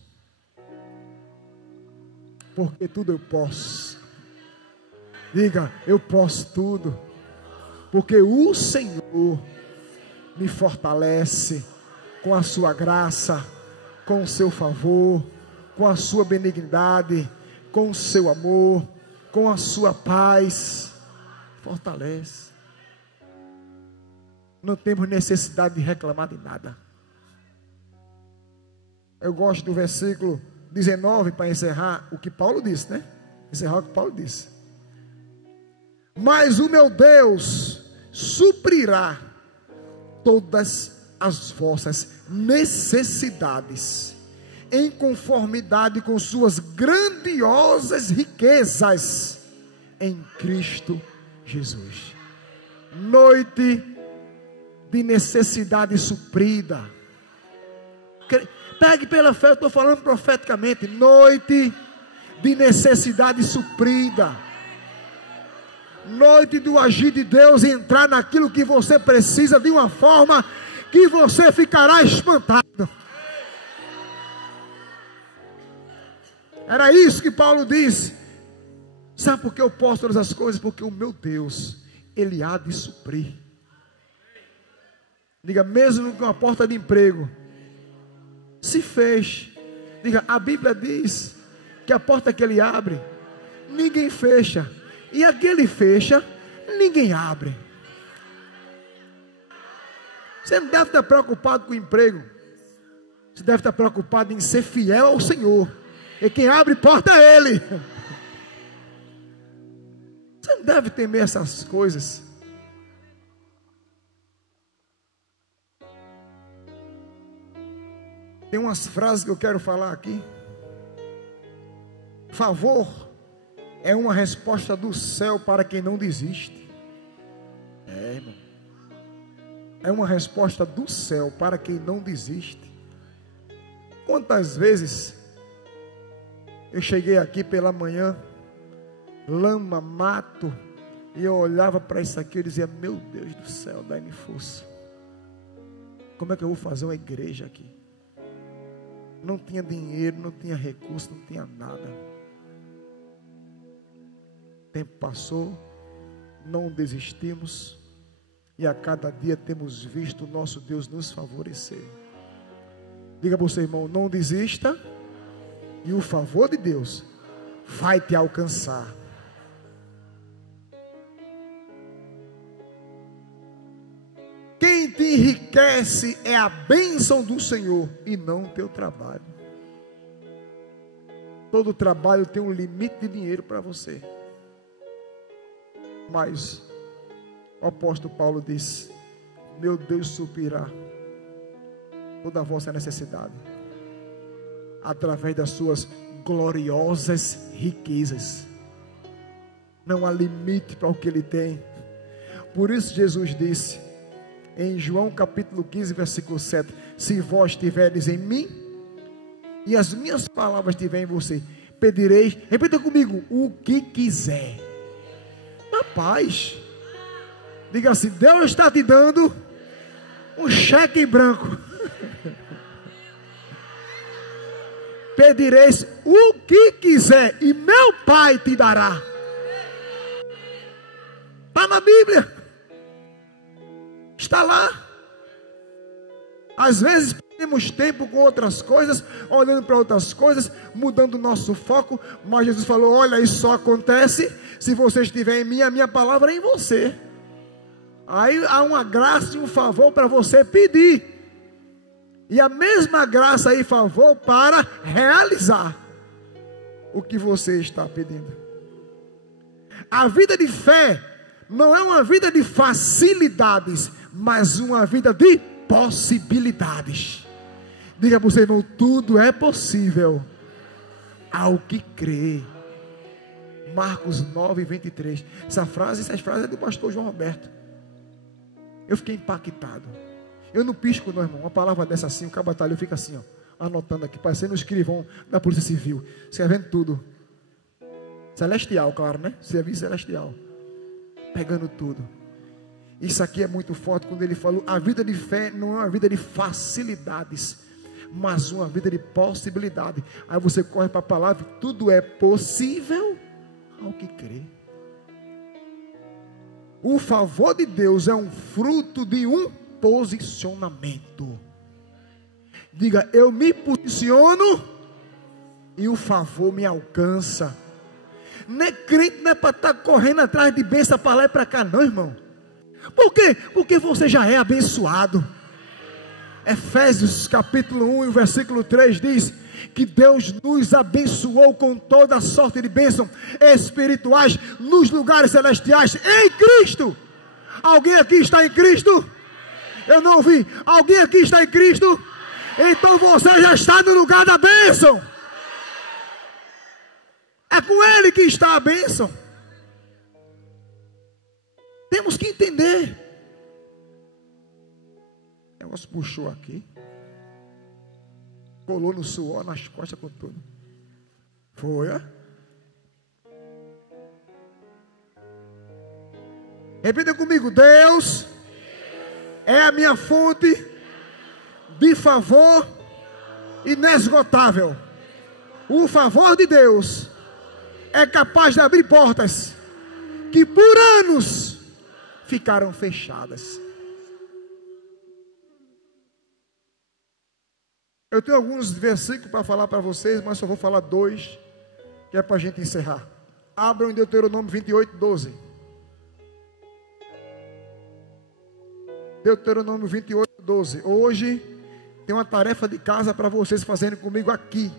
Porque tudo eu posso. Diga: eu posso tudo, porque o Senhor me fortalece com a sua graça, com o seu favor, com a sua benignidade, com o seu amor, com a sua paz. Fortalece. Não temos necessidade de reclamar de nada. Eu gosto do versículo 19 para encerrar o que Paulo disse, né? Encerrar o que Paulo disse. Mas o meu Deus suprirá todas as vossas necessidades, em conformidade com suas grandiosas riquezas, em Cristo Jesus. Noite de necessidade suprida. Pegue pela fé, eu estou falando profeticamente. Noite de necessidade suprida. Noite do agir de Deus e entrar naquilo que você precisa de uma forma que você ficará espantado. Era isso que Paulo disse. Sabe por que eu posso todas as coisas? Porque o meu Deus, Ele há de suprir. Diga: mesmo com a porta de emprego se fez. Diga: a Bíblia diz que a porta que Ele abre, ninguém fecha. E a que Ele fecha, ninguém abre. Você não deve estar preocupado com o emprego. Você deve estar preocupado em ser fiel ao Senhor. E quem abre porta é Ele. Você não deve temer essas coisas. Tem umas frases que eu quero falar aqui. Favor é uma resposta do céu para quem não desiste. Irmão. É uma resposta do céu para quem não desiste. Quantas vezes eu cheguei aqui pela manhã, lama, mato, e eu olhava para isso aqui e dizia: meu Deus do céu, dai-me força. Como é que eu vou fazer uma igreja aqui? Não tinha dinheiro, não tinha recurso, não tinha nada. O tempo passou, não desistimos, e a cada dia temos visto o nosso Deus nos favorecer. Diga para o seu irmão: não desista, e o favor de Deus vai te alcançar. Quem te enriquece é a bênção do Senhor e não o teu trabalho. Todo trabalho tem um limite de dinheiro para você. Mas o apóstolo Paulo disse: meu Deus suprirá toda a vossa necessidade, através das suas gloriosas riquezas. Não há limite para o que Ele tem. Por isso Jesus disse em João capítulo 15, versículo 7: se vós estiverdes em mim e as minhas palavras estiverem em você, pedireis, repita comigo, o que quiser. Rapaz, diga assim: Deus está te dando um cheque em branco. Pedireis o que quiser e meu Pai te dará. Está na Bíblia, está lá. Às vezes temos tempo com outras coisas, olhando para outras coisas, mudando o nosso foco, mas Jesus falou: olha, isso só acontece se você estiver em mim, a minha palavra é em você. Aí há uma graça e um favor para você pedir, e a mesma graça e favor para realizar o que você está pedindo. A vida de fé não é uma vida de facilidades, mas uma vida de possibilidades. Diga para o seu irmão: tudo é possível ao que crê. Marcos 9:23. Essa frase é do pastor João Roberto. Eu fiquei impactado. Eu não pisco não, irmão. Uma palavra dessa assim, o cabatalho fica assim, ó, anotando aqui, parecendo um escrivão da Polícia Civil, escrevendo tudo. Celestial, claro, né? Serviço celestial. Pegando tudo. Isso aqui é muito forte quando ele falou: a vida de fé não é uma vida de facilidades, mas uma vida de possibilidade. Aí você corre para a palavra: tudo é possível ao que crê. O favor de Deus é um fruto de um posicionamento. Diga: eu me posiciono e o favor me alcança. Não é crente, não é para estar correndo atrás de bênção para lá e para cá, não, irmão. Por quê? Porque você já é abençoado. Efésios capítulo 1 e o versículo 3 diz que Deus nos abençoou com toda sorte de bênçãos espirituais nos lugares celestiais em Cristo. Alguém aqui está em Cristo? Eu não ouvi. Alguém aqui está em Cristo? Então você já está no lugar da bênção. É com Ele que está a bênção. Temos que entender. O negócio puxou aqui, colou no suor, nas costas com tudo. Foi, ó. Repita comigo: Deus é a minha fonte de favor inesgotável. O favor de Deus é capaz de abrir portas que por anos ficaram fechadas. Eu tenho alguns versículos para falar para vocês, mas só vou falar 2, que é para a gente encerrar. Abram em Deuteronômio 28:12. Deuteronômio 28:12. Hoje tem uma tarefa de casa para vocês fazerem comigo aqui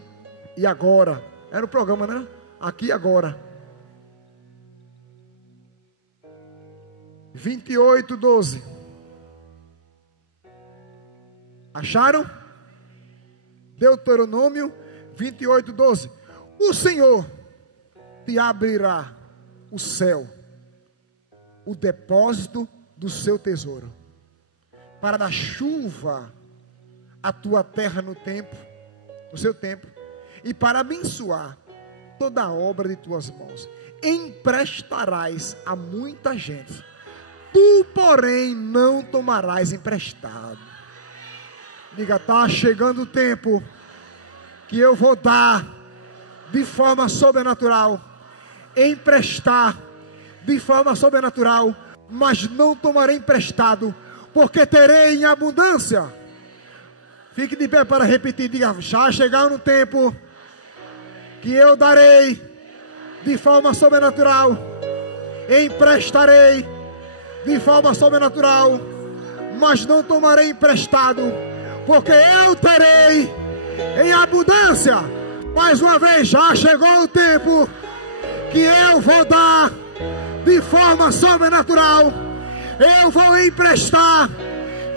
e agora. Era o programa, né? Aqui e agora. 28:12. Acharam? Deuteronômio 28:12. O Senhor te abrirá o céu, o depósito do seu tesouro, para dar chuva à tua terra no seu tempo, e para abençoar toda a obra de tuas mãos. Emprestarás a muita gente, tu, porém, não tomarás emprestado. Diga: está chegando o tempo que eu vou dar de forma sobrenatural, emprestar de forma sobrenatural, mas não tomarei emprestado, porque terei em abundância. Fique de pé para repetir. Diga: já chegar no tempo que eu darei de forma sobrenatural, emprestarei de forma sobrenatural, mas não tomarei emprestado, porque eu terei em abundância. Mais uma vez, já chegou o tempo que eu vou dar de forma sobrenatural, eu vou emprestar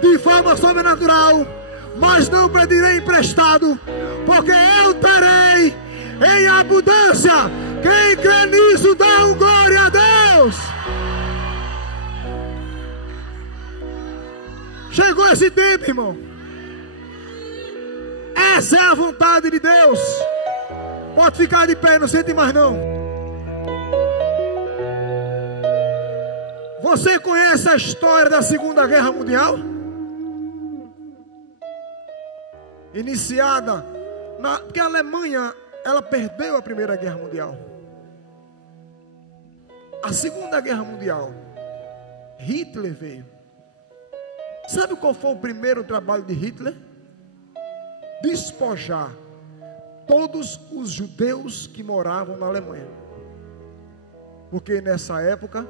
de forma sobrenatural, mas não pedirei emprestado, porque eu terei em abundância. Quem crê nisso, dá um glória a Deus. Chegou esse tempo, irmão. Essa é a vontade de Deus. Pode ficar de pé, não sente mais não. Você conhece a história da Segunda Guerra Mundial? Iniciada porque a Alemanha, ela perdeu a Primeira Guerra Mundial. A Segunda Guerra Mundial, Hitler veio. Sabe qual foi o primeiro trabalho de Hitler? Despojar todos os judeus que moravam na Alemanha. Porque nessa época,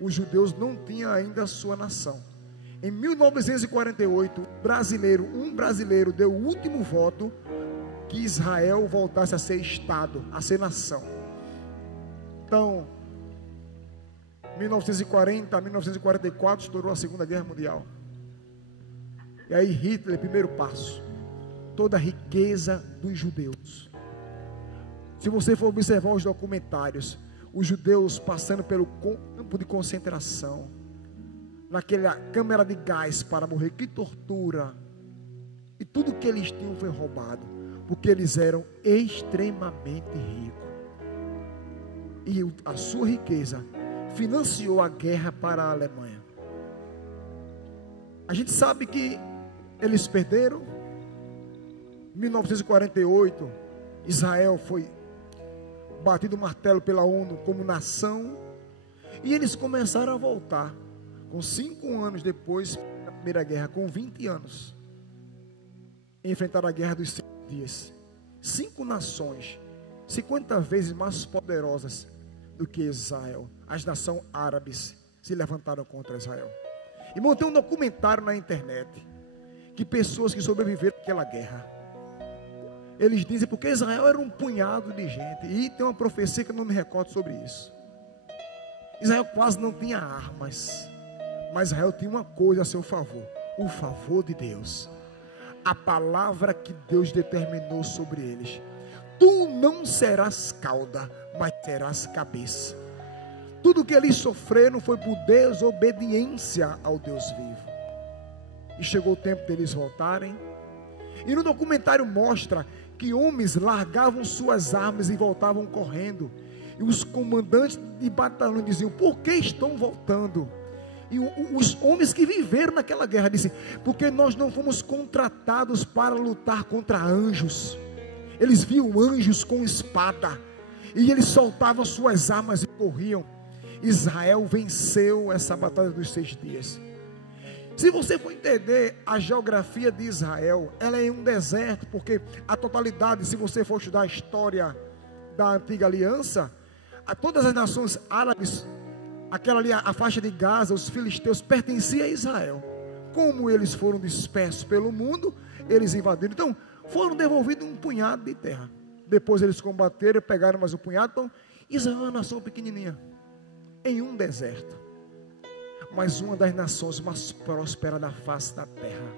os judeus não tinham ainda a sua nação. Em 1948, um brasileiro deu o último voto que Israel voltasse a ser Estado, a ser nação. Então, 1940 a 1944 estourou a Segunda Guerra Mundial. E aí Hitler, primeiro passo, toda a riqueza dos judeus. Se você for observar os documentários, os judeus passando pelo campo de concentração, naquela câmara de gás para morrer, que tortura. E tudo que eles tinham foi roubado, porque eles eram extremamente ricos. E a sua riqueza financiou a guerra para a Alemanha. A gente sabe que eles perderam. Em 1948, Israel foi batido o martelo pela ONU como nação, e eles começaram a voltar, com 5 anos depois da Primeira Guerra, com 20 anos, enfrentaram a Guerra dos 6 dias. 5 nações, 50 vezes mais poderosas do que Israel, as nações árabes, se levantaram contra Israel. E montei um documentário na internet, que pessoas que sobreviveram àquela guerra, eles dizem porque Israel era um punhado de gente. E tem uma profecia que eu não me recordo sobre isso. Israel quase não tinha armas, mas Israel tinha uma coisa a seu favor: o favor de Deus, a palavra que Deus determinou sobre eles. Tu não serás cauda, mas serás cabeça. Tudo que eles sofreram foi por desobediência ao Deus vivo. E chegou o tempo deles voltarem. E no documentário mostra que homens largavam suas armas e voltavam correndo. E os comandantes de batalhão diziam: por que estão voltando? E os homens que viveram naquela guerra disseram: porque nós não fomos contratados para lutar contra anjos. Eles viam anjos com espada, e eles soltavam suas armas e corriam. Israel venceu essa batalha dos 6 dias. Se você for entender a geografia de Israel, ela é um deserto, porque a totalidade, se você for estudar a história da antiga aliança, todas as nações árabes, aquela ali, a faixa de Gaza, os filisteus, pertenciam a Israel. Como eles foram dispersos pelo mundo, eles invadiram. Então, foram devolvidos um punhado de terra. Depois eles combateram, pegaram mais um punhado. Então, Israel é uma nação pequenininha, em um deserto, mas uma das nações mais prósperas da face da terra.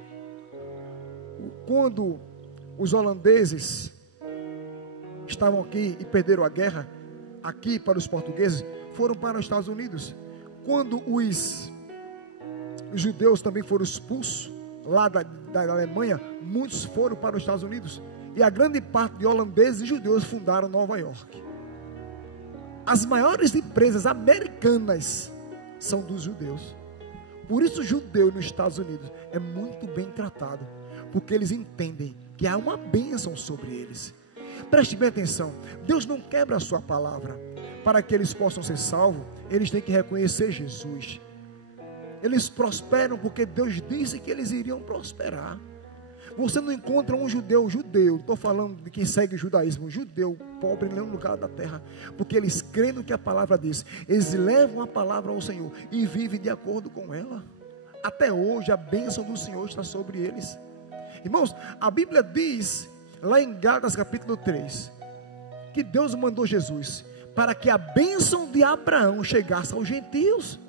Quando os holandeses estavam aqui e perderam a guerra, aqui para os portugueses, foram para os Estados Unidos. Quando os judeus também foram expulsos lá da Alemanha, muitos foram para os Estados Unidos, e a grande parte de holandeses e judeus fundaram Nova York. As maiores empresas americanas são dos judeus. Por isso o judeu nos Estados Unidos é muito bem tratado, porque eles entendem que há uma bênção sobre eles. Preste bem atenção, Deus não quebra a sua palavra. Para que eles possam ser salvos, eles têm que reconhecer Jesus. Eles prosperam porque Deus disse que eles iriam prosperar. Você não encontra um judeu, estou falando de quem segue o judaísmo, judeu pobre em nenhum lugar da terra, porque eles creem no que a palavra diz, eles levam a palavra ao Senhor e vivem de acordo com ela. Até hoje a bênção do Senhor está sobre eles. Irmãos, a Bíblia diz lá em Gálatas capítulo 3, que Deus mandou Jesus para que a bênção de Abraão chegasse aos gentios.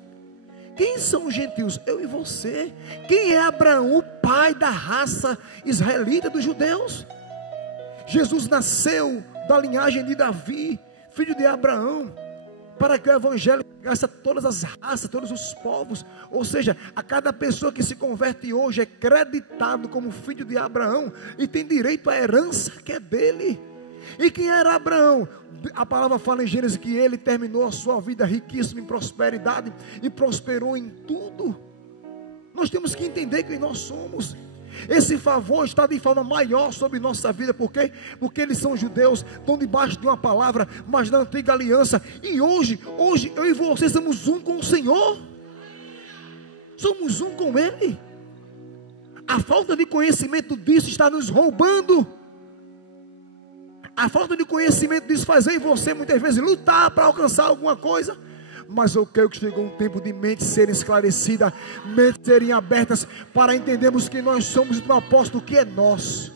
Quem são os gentios? Eu e você. Quem é Abraão? O pai da raça israelita dos judeus. Jesus nasceu da linhagem de Davi, filho de Abraão. para que o evangelho chegasse a todas as raças, todos os povos. Ou seja, a cada pessoa que se converte hoje é creditado como filho de Abraão e tem direito à herança que é dele. E quem era Abraão? A palavra fala em Gênesis que ele terminou a sua vida riquíssimo em prosperidade e prosperou em tudo. Nós temos que entender quem nós somos. Esse favor está de forma maior sobre nossa vida. Por quê? Porque eles são judeus, estão debaixo de uma palavra, mas na antiga aliança. E hoje eu e você somos um com o Senhor. Somos um com Ele. A falta de conhecimento disso está nos roubando. A falta de conhecimento disso faz eu e você muitas vezes lutar para alcançar alguma coisa. Mas eu creio que chegou um tempo de mentes serem esclarecidas, mentes serem abertas, para entendermos que nós somos um apóstolo que é nosso.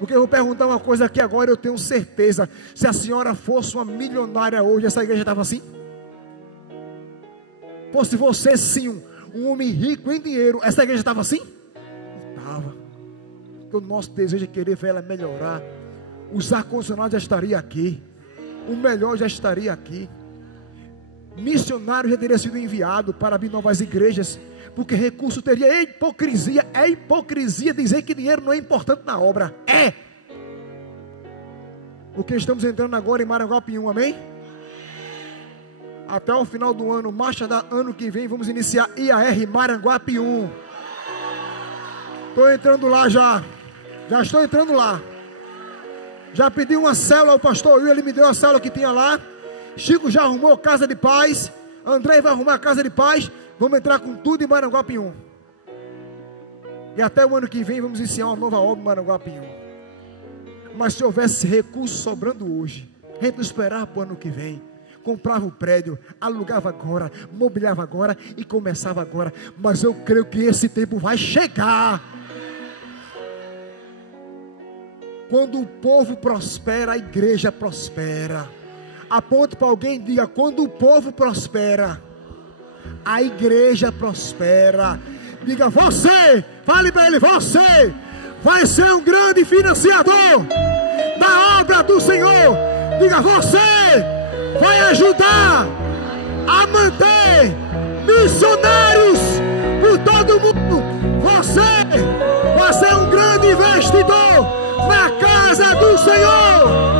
Porque eu vou perguntar uma coisa aqui agora, eu tenho certeza, se a senhora fosse uma milionária hoje, essa igreja estava assim? Fosse você sim, um homem rico em dinheiro, essa igreja estava assim? Não estava. Porque o nosso desejo é querer ver ela melhorar. Os ar-condicionados já estaria aqui, o melhor já estaria aqui. Missionário já teria sido enviado para abrir novas igrejas, porque recurso teria. É hipocrisia dizer que dinheiro não é importante na obra. É, porque estamos entrando agora em Maranguapium, amém? Até o final do ano, marcha da ano que vem, vamos iniciar IAR Maranguapium. Estou entrando lá já estou entrando lá. Já pedi uma célula ao pastor Will, ele me deu a célula que tinha lá. Chico já arrumou casa de paz. André vai arrumar casa de paz. Vamos entrar com tudo em Maranguapium. E até o ano que vem vamos iniciar uma nova obra em Maranguapium. Mas se houvesse recurso sobrando hoje, a gente não esperava para o ano que vem. Comprava o prédio, alugava agora, mobiliava agora e começava agora. Mas eu creio que esse tempo vai chegar. Quando o povo prospera, a igreja prospera. Aponte para alguém e diga: quando o povo prospera, a igreja prospera. Diga: você, fale para ele, você vai ser um grande financiador da obra do Senhor. Diga: você vai ajudar a manter missionários por todo mundo. Você vai ser um grande investidor na casa do Senhor.